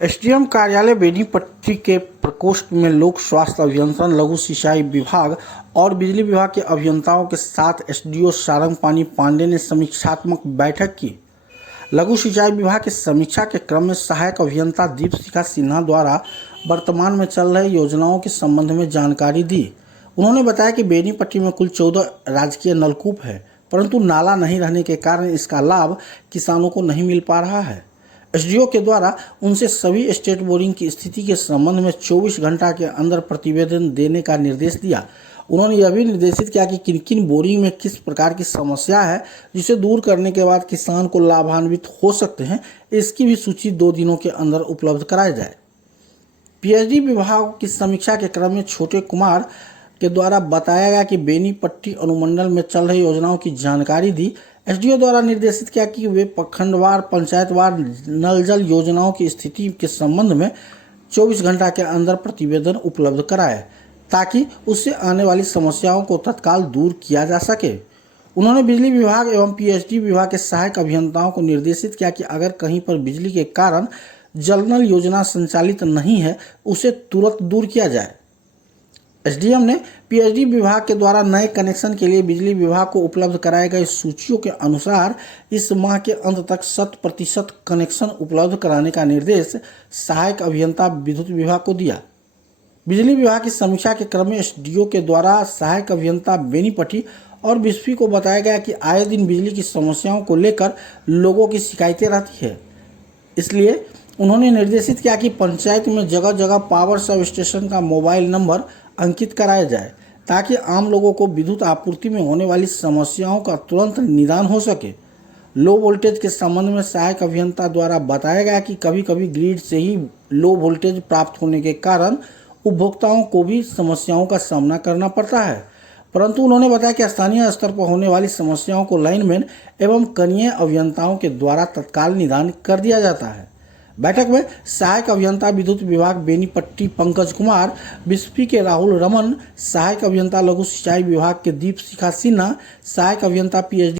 SDM कार्यालय बेनीपट्टी के प्रकोष्ठ में लोक स्वास्थ्य अभियंत्रण, लघु सिंचाई विभाग और बिजली विभाग के अभियंताओं के साथ एसडीओ सारंगपानी पांडे ने समीक्षात्मक बैठक की। लघु सिंचाई विभाग की समीक्षा के क्रम में सहायक अभियंता दीपशिखा सिन्हा द्वारा वर्तमान में चल रही योजनाओं के संबंध में जानकारी दी। उन्होंने बताया कि बेनीपट्टी में कुल 14 राजकीय नलकूप है, परंतु नाला नहीं रहने के कारण इसका लाभ किसानों को नहीं मिल पा रहा है। एसडीओ के द्वारा उनसे सभी स्टेट बोरिंग की स्थिति के संबंध में 24 घंटा के अंदर प्रतिवेदन देने का निर्देश दिया। उन्होंने यह भी निर्देशित किया कि किन किन बोरिंग में किस प्रकार की समस्या है, जिसे दूर करने के बाद किसान को लाभान्वित हो सकते हैं, इसकी भी सूची 2 दिनों के अंदर उपलब्ध कराई जाए। पीएचडी विभाग की समीक्षा के क्रम में छोटे कुमार के द्वारा बताया गया कि बेनीपट्टी अनुमंडल में चल रही योजनाओं की जानकारी दी। एसडीओ द्वारा निर्देशित किया कि वे प्रखंडवार, पंचायतवार नल जल योजनाओं की स्थिति के संबंध में 24 घंटा के अंदर प्रतिवेदन उपलब्ध कराए, ताकि उससे आने वाली समस्याओं को तत्काल दूर किया जा सके। उन्होंने बिजली विभाग एवं पीएचडी विभाग के सहायक अभियंताओं को निर्देशित किया कि अगर कहीं पर बिजली के कारण जल नल योजना संचालित नहीं है, उसे तुरंत दूर किया जाए। एसडीएम ने पीएचडी विभाग के द्वारा नए कनेक्शन के लिए बिजली विभाग को उपलब्ध कराए गए सूचियों के अनुसार इस माह के अंत तक 100% कनेक्शन उपलब्ध कराने का निर्देश सहायक अभियंता विद्युत विभाग को दिया। बिजली विभाग की समीक्षा के क्रम में एसडीओ के द्वारा सहायक अभियंता बेनीपट्टी और बिस्फी को बताया गया कि आए दिन बिजली की समस्याओं को लेकर लोगों की शिकायतें रहती है, इसलिए उन्होंने निर्देशित किया कि पंचायत में जगह जगह पावर सब स्टेशन का मोबाइल नंबर अंकित कराया जाए, ताकि आम लोगों को विद्युत आपूर्ति में होने वाली समस्याओं का तुरंत निदान हो सके। लो वोल्टेज के संबंध में सहायक अभियंता द्वारा बताया गया कि कभी कभी ग्रिड से ही लो वोल्टेज प्राप्त होने के कारण उपभोक्ताओं को भी समस्याओं का सामना करना पड़ता है, परंतु उन्होंने बताया कि स्थानीय स्तर पर होने वाली समस्याओं को लाइनमैन एवं कनीय अभियंताओं के द्वारा तत्काल निदान कर दिया जाता है। बैठक में सहायक अभियंता विद्युत विभाग बेनीपट्टी पंकज कुमार, बिस्फी के राहुल रमन, सहायक अभियंता लघु सिंचाई विभाग के दीपशिखा सिन्हा, सहायक अभियंता पीएचडी